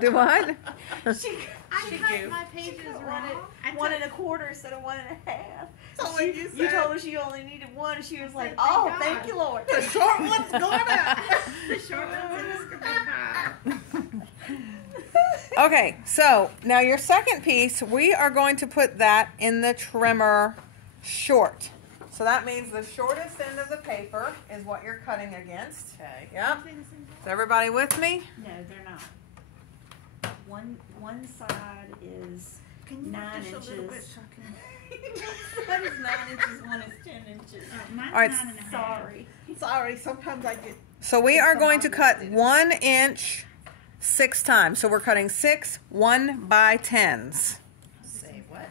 Do what? I cut my pages wrong. One and a quarter instead of 1.5. So what you You told her she only needed one, and she was like, Thank "Oh, God. thank you, Lord." The short one's gonna. The short one's in the scrapbook. Okay, so now your second piece, we are going to put that in the trimmer short. So that means the shortest end of the paper is what you're cutting against. Okay. Yep. Is everybody with me? No, they're not. One side is Can you 9 make this inches. a little bit so I can- One is 9 inches, one is 10 inches. Mine's All right, 9.5. Sorry. Sorry, sometimes I get. So we are going to cut 1 inch 6 times. So we're cutting 6 1x10s. Say what?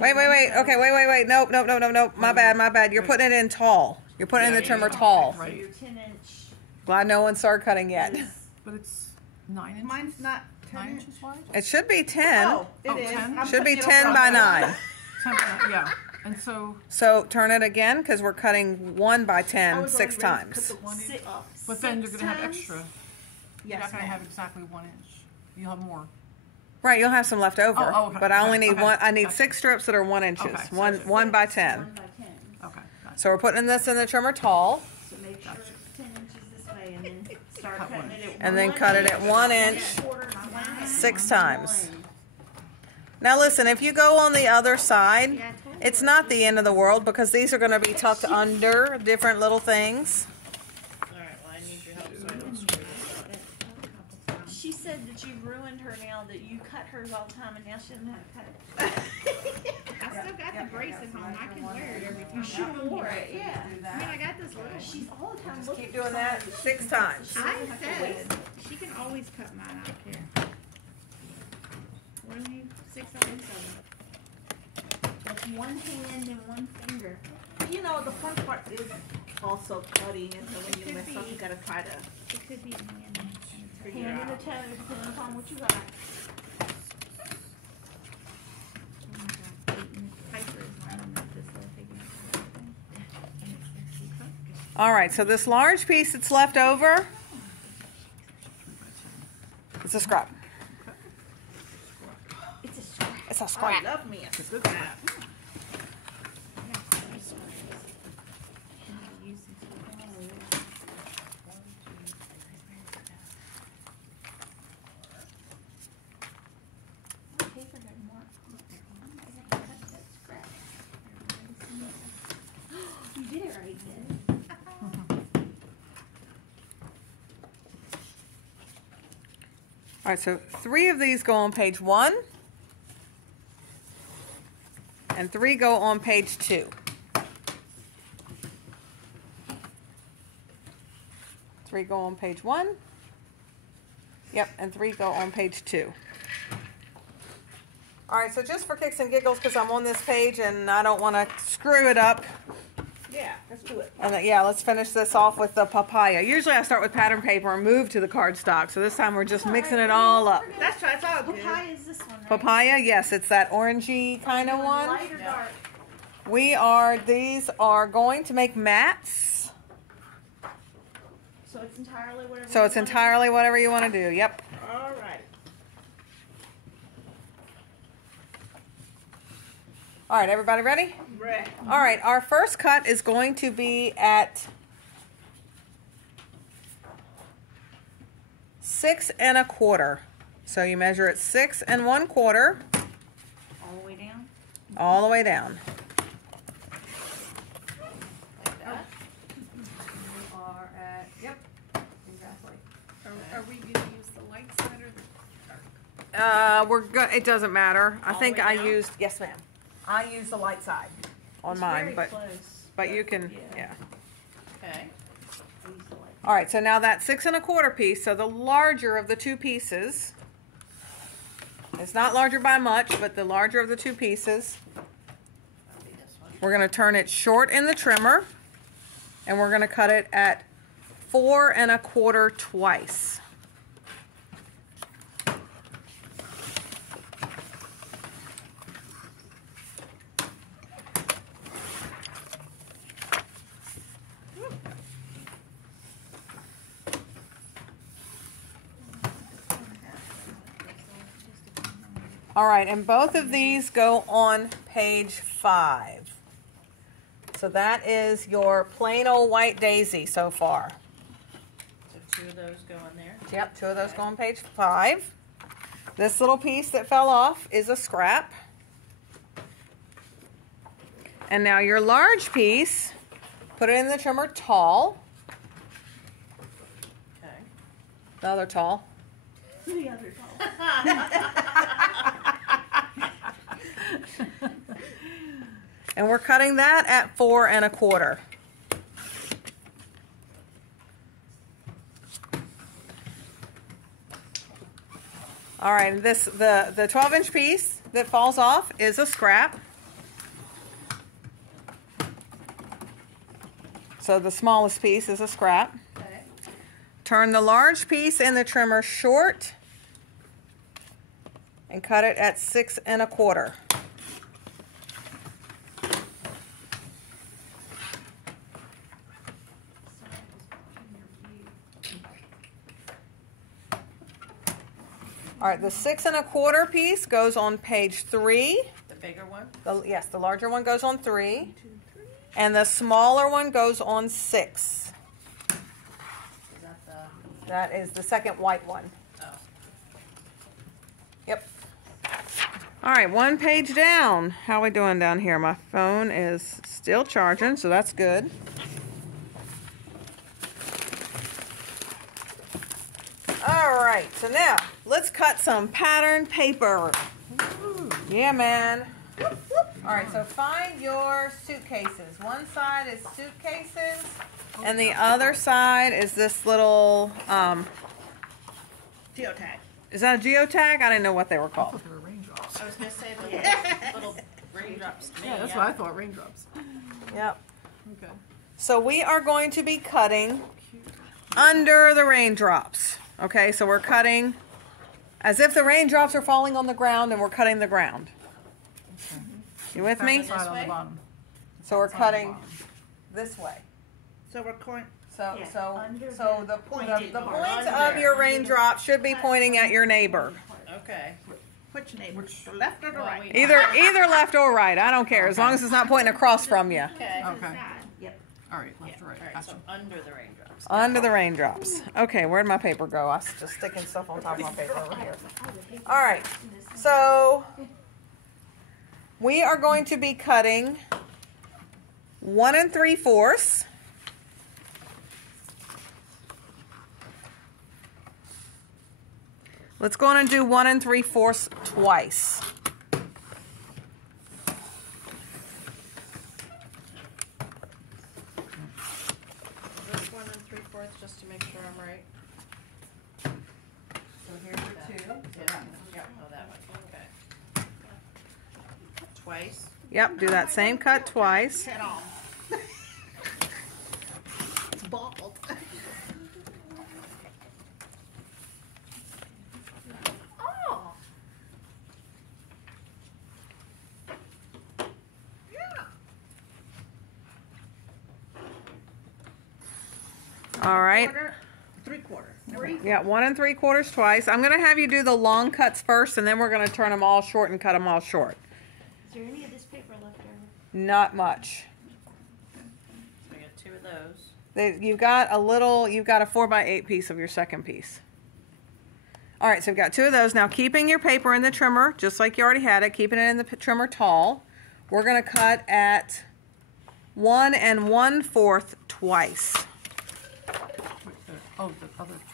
Wait. Okay, wait. Nope. My bad. You're putting it in tall. You're putting it in the trimmer tall. So your 10-inch. Glad no one started cutting yet. But it's 9 inches. Mine's not 9 10 inches wide. It should be 10. Oh, it Oh, is. 10? I'm Should be putting it 10 over by on 9. 10, yeah. And so, So turn it again because we're cutting 1 by I 10 was 6 already ready to times. cut the 1 inch off. but then you're 6 gonna have times? extra. You're Yes, not gonna ma'am. have exactly 1 inch. You'll have more. Right, you'll have some left over. Oh, okay, but I only okay, need okay. one. I need Gotcha. 6 strips that are 1 inches. Okay, so One it's 1 by 10. 1 by 10. Okay. Gotcha. So we're putting this in the trimmer tall, So make sure it's 10 inches this way, and then start Cut cutting one. it at and then 1 cut it inch, at 1 inch 1.25, 6 1 times. lane. Now listen, if you go on the other side, Yeah, I told you. it's not the end of the world because these are going to be tucked under different little things. Alright, well, I need your help so I don't screw this up. She said that you ruined her now, that you cut hers all the time, and now she doesn't have to cut it. I still got the brace at home. I can wear it every time. You should have wore it, yeah. I mean, I got this little. She's all the time Just looking keep for doing that something. 6 times. She I doesn't have to wait. said she can always cut mine. I don't care. What do you need? 6 on each side. That's one hand and one finger. You know, the fun part is also cutting, and so when you Could mess up, be. you gotta try to It could be hand and figure Hand and a out. toe, depending upon what you got. All right, so this large piece that's left over, it's a scrap. It's a scrap. It's a I scrap. love me a scrap. Paper doesn't work. I cut that scrap. You did it right then. All right, so 3 of these go on page 1, and 3 go on page 2. 3 go on page 1. Yep, and 3 go on page 2. All right, so just for kicks and giggles, because I'm on this page and I don't want to screw it up. Yeah, let's do it. And yeah, let's finish this off with the papaya. Usually I start with pattern paper and move to the cardstock. So this time we're just mixing it all up. That's right, it's all good. Papaya is this one, right? Papaya, yes, it's that orangey kind of one. Light or dark? These are going to make mats. So it's entirely whatever. So you it's wanna do? entirely whatever you want to do. Yep. All right. All right, everybody ready? Right. All right, our first cut is going to be at 6 1/4. So you measure it 6 1/4 All the way down? all the way down. Like that? You are at, yep, exactly. Are we going to use the light side or the dark? We're good. It doesn't matter. I All think the way I down? used, yes ma'am. I used the light side on It's mine, very but close, you can, yeah. Okay. I use the light. All right, so now that 6 1/4 piece, so the larger of the 2 pieces, it's not larger by much, but the larger of the 2 pieces, That'll be this one. we're going to turn it short in the trimmer, and we're going to cut it at 4 1/4 twice. All right, and both of these go on page 5. So that is your plain old white daisy so far. So 2 of those go in there. Yep, 2 of those go on page 5. This little piece that fell off is a scrap. And now your large piece, put it in the trimmer tall. Okay. The other tall. The other tall. And we're cutting that at 4 1/4. All right, the 12-inch piece that falls off is a scrap. So the smallest piece is a scrap. Okay. Turn the large piece in the trimmer short and cut it at 6 1/4. All right, the 6 1/4 piece goes on page 3. The bigger one? Yes, the larger one goes on 3. And the smaller one goes on 6. Is that the... That is the second white one. Oh. Yep. All right, 1 page down. How are we doing down here? My phone is still charging, so that's good. All right, so now let's cut some pattern paper. Yeah, man. All right, so find your suitcases. One side is suitcases, and the other side is this little, Geotag. is that a geotag? I didn't know what they were called. They were raindrops. I was going to say little raindrops to me. Yeah, that's what I thought, raindrops. Yep. Okay. So we are going to be cutting under the raindrops. Okay, so we're cutting as if the raindrops are falling on the ground, and we're cutting the ground. Okay. You with me? Side on way? the bottom. So we're Side on the cutting bottom. this way. So we're going. So Yeah, so under so the the pointed the part. point Under. of your raindrop should be pointing at your neighbor. Okay. Which neighbor? The left or the Well, right? we- Either left or right. I don't care as long as it's not pointing across from you. Okay. Okay. Yep. All right, left or right. All right, Gotcha. so under the raindrops. Under the raindrops. Okay, where'd my paper go? I was just sticking stuff on top of my paper over here. All right, so we are going to be cutting 1 3/4. Let's go on and do 1 3/4 twice. This 1 3/4, just to make sure I'm right. So here's your 2. Yeah. Oh, that one. Okay. Twice. Yep, do that same cut twice. Head on. It's bald. Oh. Yeah. All right. 3/4. Yeah, 1 3/4 twice. I'm going to have you do the long cuts first, and then we're going to turn them all short and cut them all short. Is there any of this paper left over? Not much. So we got 2 of those. You've got a 4x8 piece of your second piece. All right, so we've got 2 of those. Now, keeping your paper in the trimmer, just like you already had it, keeping it in the trimmer tall, we're going to cut at 1 1/4 twice. Oh, the other piece.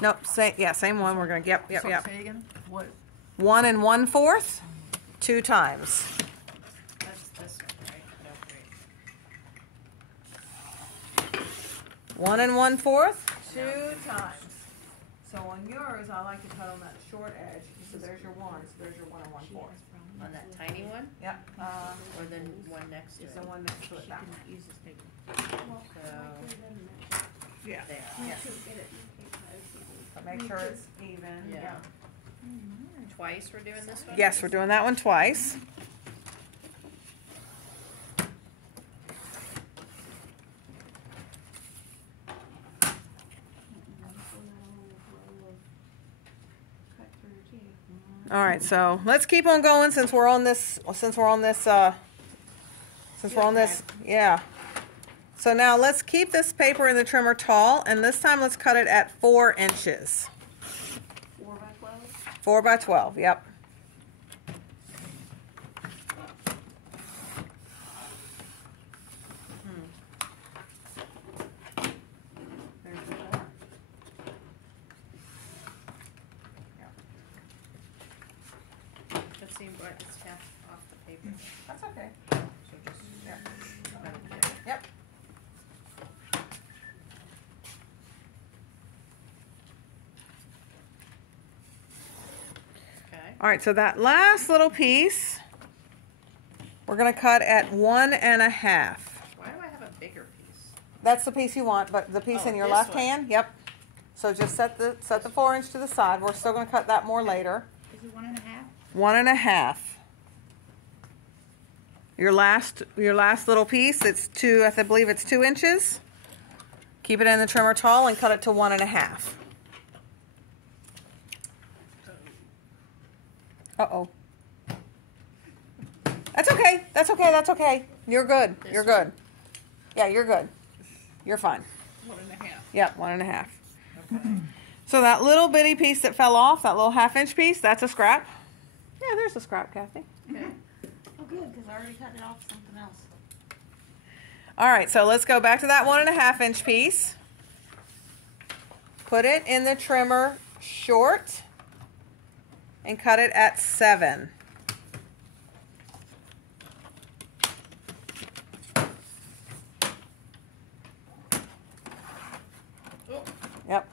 Nope, same one. We're going to, yep. So say again? What? 1 1/4, 2 times. That's this one, right? No, 1 1/4, 2 times. So on yours, I like to cut on that short edge. So there's your 1. So there's your 1 1/4. On that tiny one, Yep. or then one next to It's it. the one next to it. She That cannot one. use this paper. So Yeah. there. Yes. So make sure it's even. Yeah. Twice we're doing this one? Yes, we're doing that one twice. Cut through too. All right, so let's keep on going since we're on this. Yeah. So now let's keep this paper in the trimmer tall, and this time let's cut it at 4 inches. 4 by 12? 4 by 12. Yep. There's the four. That seems like it's half off the paper. That's okay. So just, Yeah. okay. Yep. Okay. All right, so that last little piece, we're going to cut at 1 1/2. Why do I have a bigger piece? That's the piece you want, but the piece Oh, in your this left one. hand, yep. So just set the 4 inch to the side. We're still going to cut that more later. Is it 1 1/2? 1 1/2. Your last little piece, it's I believe it's 2 inches. Keep it in the trimmer tall and cut it to 1 1/2. Uh-oh. That's okay. That's okay. That's okay. You're good. You're good. Yeah, you're good. You're fine. 1 1/2. Yep, 1 1/2. Okay. So that little bitty piece that fell off, that little 1/2 inch piece, that's a scrap. Yeah, there's a scrap, Kathy. Okay. Oh, good, because I already cut it off something else. All right, so let's go back to that 1 1/2 inch piece. Put it in the trimmer short and cut it at 7. Oh. Yep.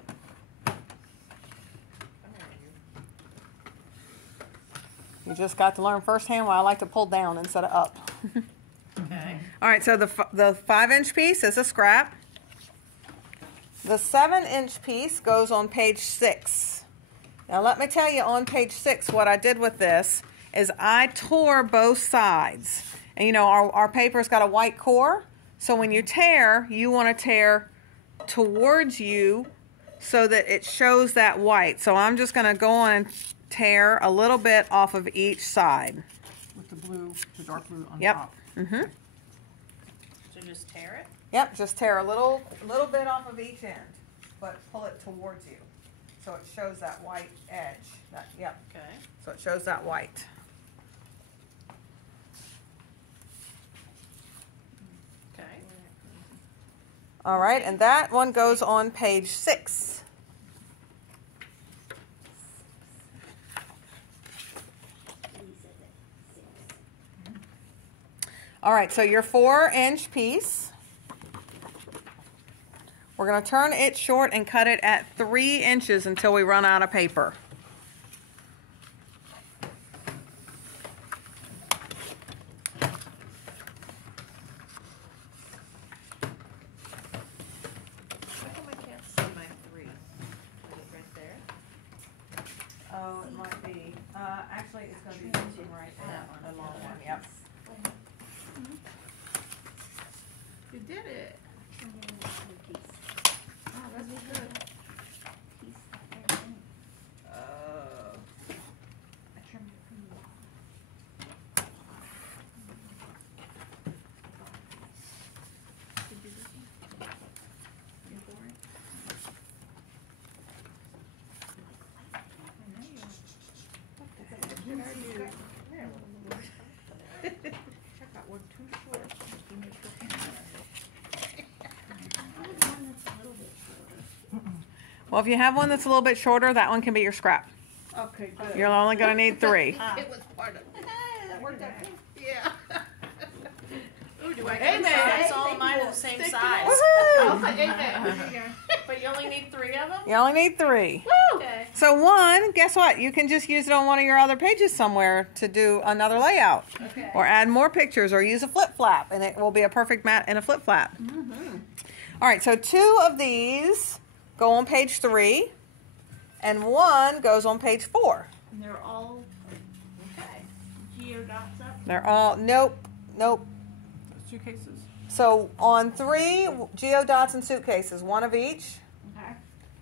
You just got to learn firsthand why I like to pull down instead of up. Okay. All right, so the 5 inch piece is a scrap. The 7 inch piece goes on page 6. Now let me tell you on page 6 what I did with this is I tore both sides. And you know our paper's got a white core, so when you tear, you want to tear towards you so that it shows that white. So I'm just going to go on and tear a little bit off of each side. With the blue, the dark blue on Yep. top. Mm-hmm. So just tear it? Yep, just tear a little bit off of each end, but pull it towards you. So it shows that white edge. Yep. Okay. So it shows that white. Okay. All right, and that one goes on page 6. All right, so your 4 inch piece, we're going to turn it short and cut it at 3 inches until we run out of paper. How come I can't see my 3? Is it right there? Oh, it might be. Actually, it's going to be this one right there, the long one. Yep. You did it. Oh, that's good. Oh. I got one too short. You make your hand Well, if you have one that's a little bit shorter, that one can be your scrap. Okay, good. You're only going to need 3. It was part of it. That worked out good. Yeah. Ooh, do I Amen. get all of mine are the same size? I'll say amen. There you go. But you only need 3 of them? You only need 3. Okay. So one, guess what? You can just use it on one of your other pages somewhere to do another layout. Okay. Or add more pictures or use a flip flap and it will be a perfect mat in a flip flap. All right, so 2 of these go on page 3 and 1 goes on page 4. And they're all, okay, geodots up? They're all, nope. Suitcases. So on 3, geodots and suitcases, 1 of each. Okay.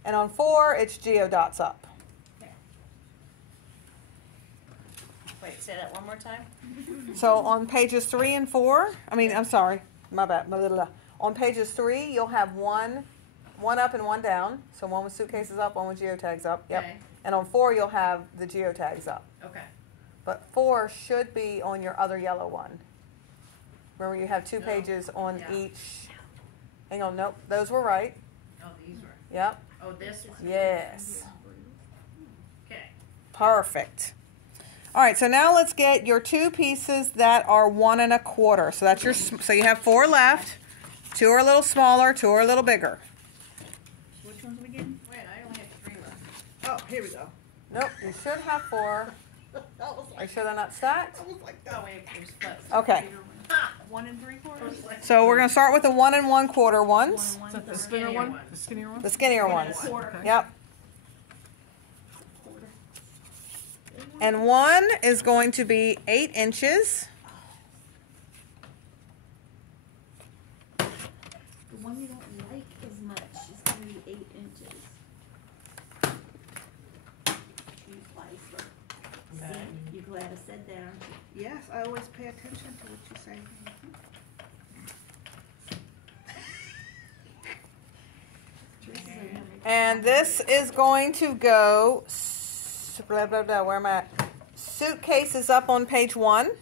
And on 4, it's geodots up. Okay. Wait, say that one more time. So on pages 3 and 4, I'm sorry, my bad. Blah, blah, blah. On pages 3, you'll have one up and one down. So one with suitcases up, one with geotags up. Yep. Okay. And on 4, you'll have the geotags up. Okay. But 4 should be on your other yellow one. Remember, you have 2 No. pages on Yeah. each. Hang on, nope, those were right. Oh, these were. Yep. Oh, this is. Yes. Okay. Perfect. All right, so now let's get your 2 pieces that are 1 1/4. So that's so you have 4 left. 2 are a little smaller, 2 are a little bigger. Which ones again? Wait, I only have 3 left. Oh, here we go. Nope, you should have 4. I was Are you sure they're not stacked? like, Oh, wait, there's flips. Okay. 1 3/4. So we're going to start with the 1 1/4 ones. Is that the thinner one? The skinnier one? The skinnier ones. Okay. Yep. And 1 is going to be 8 inches. The one you don't like as much is going to be 8 inches. Choose wisely. See, you're glad I said that, aren't you? yes, I always pay attention to what you say. And this is going to go, blah, blah, blah, where am I at? Suitcase is up on page 1. Is it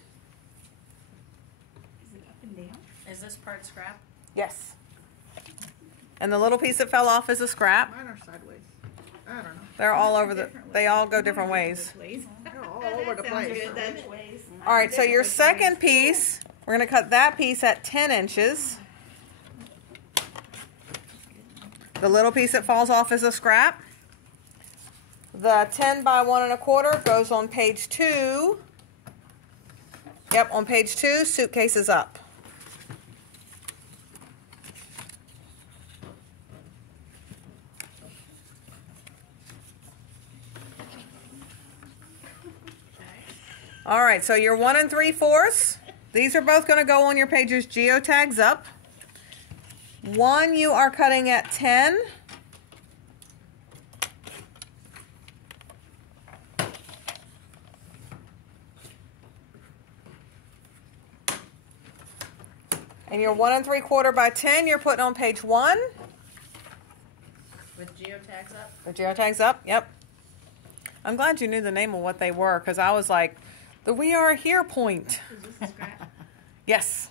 up and down? Is this part scrap? Yes. And the little piece that fell off is a scrap. Mine are sideways. I don't know. They're all over they all go different ways. They're all over the place. All right, so your second piece, we're going to cut that piece at 10 inches. The little piece that falls off is a scrap. The 10 by 1 1/4 goes on page 2. Yep, on page 2, suitcase is up. All right, so your 1 3/4. These are both going to go on your pages geotags up. 1 you are cutting at 10. And your 1 3/4 by 10 you're putting on page 1. With geotags up? The geotags up, yep. I'm glad you knew the name of what they were, because I was like, the we are here point. Is this a scrap? Yes.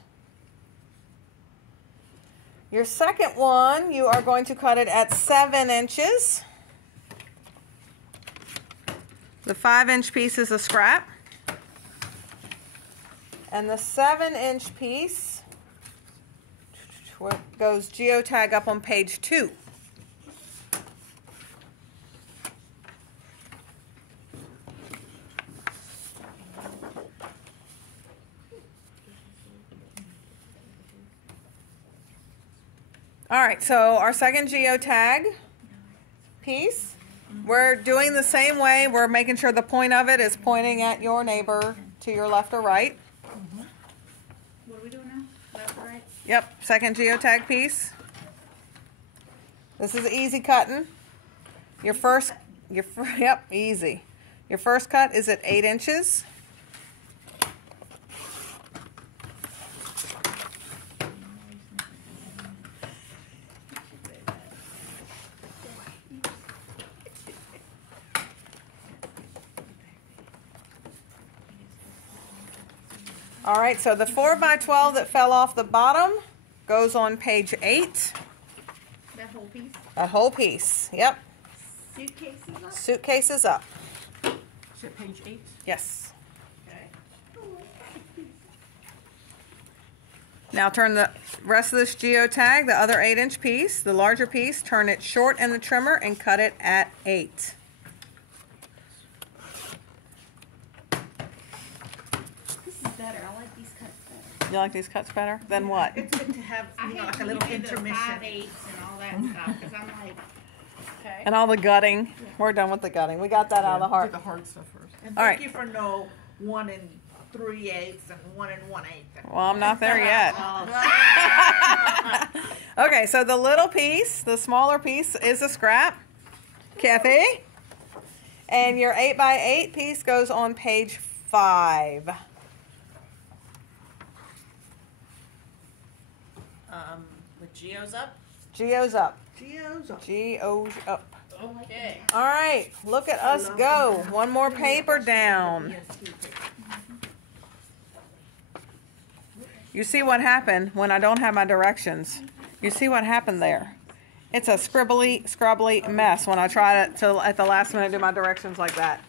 Your second one, you are going to cut it at 7 inches. The 5-inch piece is a scrap. And the 7-inch piece goes geotag up on page 2. All right, so our second geotag piece, we're doing the same way. We're making sure the point of it is pointing at your neighbor to your left or right. What are we doing now? Left or right? Yep, second geotag piece. This is easy cutting. Yep, easy. Your first cut is at 8 inches. All right, so the 4 by 12 that fell off the bottom goes on page 8. That whole piece? That whole piece, yep. Suitcases up? Suitcase is up. Is it page 8? Yes. Okay. Now turn the rest of this geotag, the other 8-inch piece, the larger piece, turn it short in the trimmer and cut it at 8. This is better. I like these cuts better. You like these cuts better? Then what? It's good to have, I you know, hate like a when little you do the intermission. 5/8 and all that stuff, because I'm like, Okay. And all the gutting. We're done with the gutting. We got that out of the Do heart. the hard stuff first. And All thank right. you for no 1 3/8 and 1 1/8. Well, I'm not there yet. Okay, so the little piece, the smaller piece, is a scrap. Kathy? And your 8 by 8 piece goes on page 5. With Geo's up. Geo's up. Geo's up. Geo's up. Okay. All right, look at us go. One more paper down. You see what happened when I don't have my directions. You see what happened there. It's a scribbly, scrubbly mess when I try to at the last minute do my directions like that.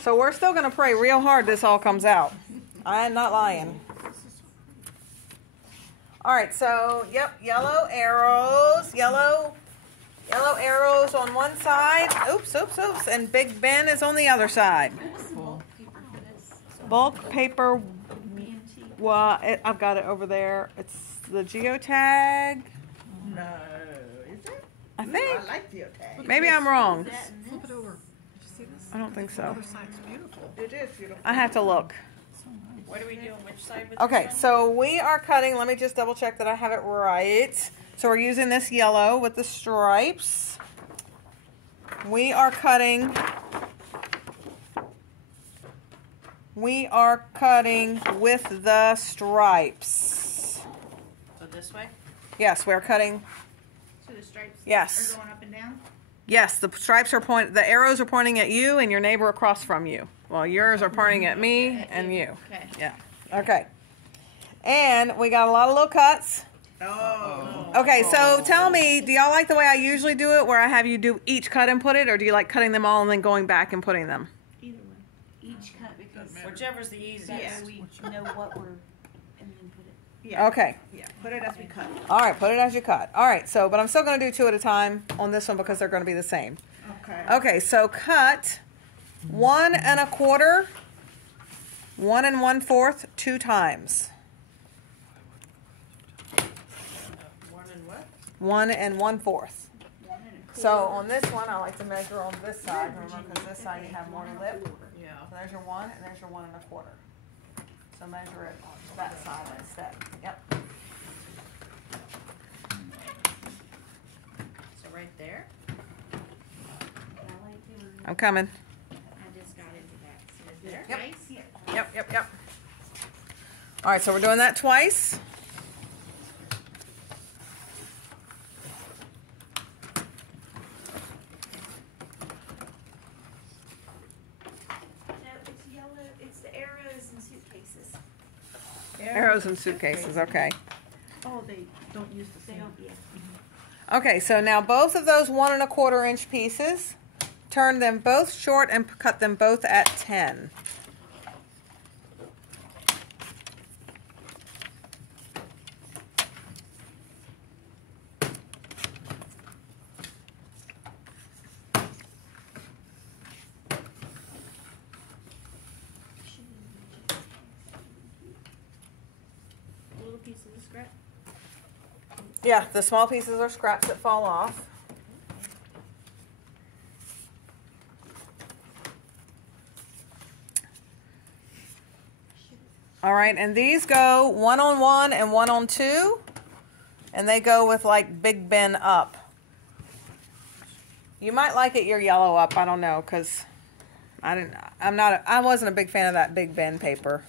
So we're still going to pray real hard this all comes out. I am not lying. All right, so, yep, yellow arrows on one side. Oops, and Big Ben is on the other side. Bulk paper. Well, I've got it over there. It's the geotag. No, is it? I think. I like geotag. Maybe I'm wrong. Flip it over. Did you see this? I don't think The so. other side's beautiful. It is beautiful. I have to look. What are we doing? Which side with Okay, this one? so we are cutting. Let me just double check that I have it right. So we're using this yellow with the stripes. We are cutting with the stripes. So this way? Yes, we're cutting. So the stripes Yes. are going up and down? Yes, the stripes are the arrows are pointing at you and your neighbor across from you. Well, yours are pointing at me and you. Okay. Yeah. Okay. And we got a lot of little cuts. Oh. Okay, so tell me, do y'all like the way I usually do it, where I have you do each cut and put it, or do you like cutting them all and then going back and putting them? Either one. Each cut because Whichever's the easiest. that way we know what we're and then put it. Yeah. Okay. Yeah. Put it as we cut. All right, put it as you cut. All right, so, but I'm still going to do 2 at a time on this one because they're going to be the same. Okay. Okay, so cut 1 1/4, 1 1/4, 2 times. 1 and what? 1 1/4. 1 So on this one, I like to measure on this side, remember, because this side you have more lip. Yeah. So there's your 1, and there's your 1 1/4. So measure it on that side instead. Yep. So right there. I'm coming. I just got into that. So is There? it Yep. twice? Yep. All right, so we're doing that twice. No, it's yellow. It's the arrows and suitcases. Arrows and suitcases, okay. Oh, they don't use the They same. don't, yeah. Okay, so now both of those 1 1/4 inch pieces, turn them both short and cut them both at 10. Little piece of the scrap. Yeah, the small pieces are scraps that fall off. All right, and these go 1 on 1 and 1 on 2, and they go with like Big Ben up. You might like it your yellow up, I don't know, because I wasn't a big fan of that Big Ben paper.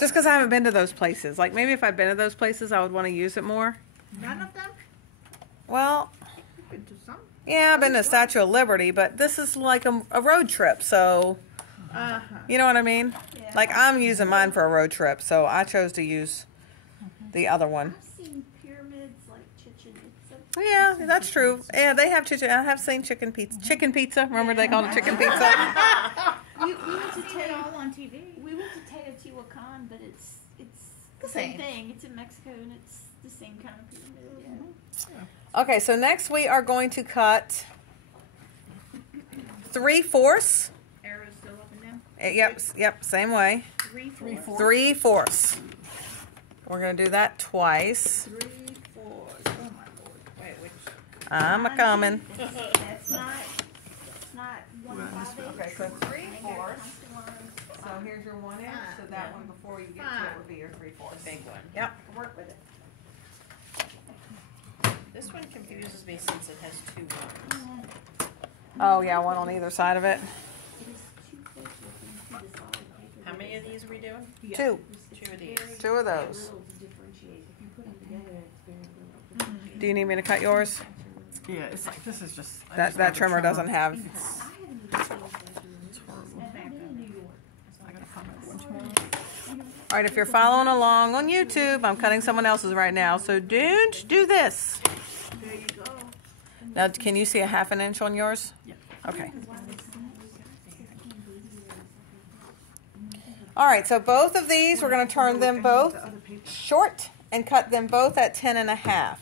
Just because I haven't been to those places. Like maybe if I'd been to those places, I would want to use it more. None of them? Well, You've been to some. yeah, I've been to Statue of Liberty, but this is like a road trip, so Uh-huh. you know what I mean? Yeah. Like I'm using mine for a road trip, so I chose to use the other one. I've seen pyramids like Chichen Itza. Yeah, that's true. Yeah, they have chicken. I have seen chicken pizza. Chicken pizza. Remember they called it chicken pizza? We went to Seen it all on TV. We went to Teotihuacan, but it's the Same. same thing. It's in Mexico and it's the same kind of pyramid. Yeah. Okay, so next we are going to cut 3/4. Arrows still up and down. Yep, same way. 3/4. 3/4. We're gonna do that twice. 3/4. Oh my lord. Wait, which? I'm a coming. That's not 1/5. Okay, so 3/4. So here's your 1 inch. So that one before you get to it would be your 3/4. Big one. Yep. Work with it. This one confuses me since it has 2 ones. Oh yeah, one on either side of it. It is too close looking to the side. are we doing? Two. Two of these. Two of those. Do you need me to cut yours? Yeah, it's like, this is just. I That just grabbed a trimmer doesn't have. It's horrible. I gotta find a bunch more. All right, if you're following along on YouTube, I'm cutting someone else's right now. So don't do this. There you go. Now, can you see a 1/2 inch on yours? Yeah. Okay. All right, so both of these, we're going to turn them both short and cut them both at 10 1/2.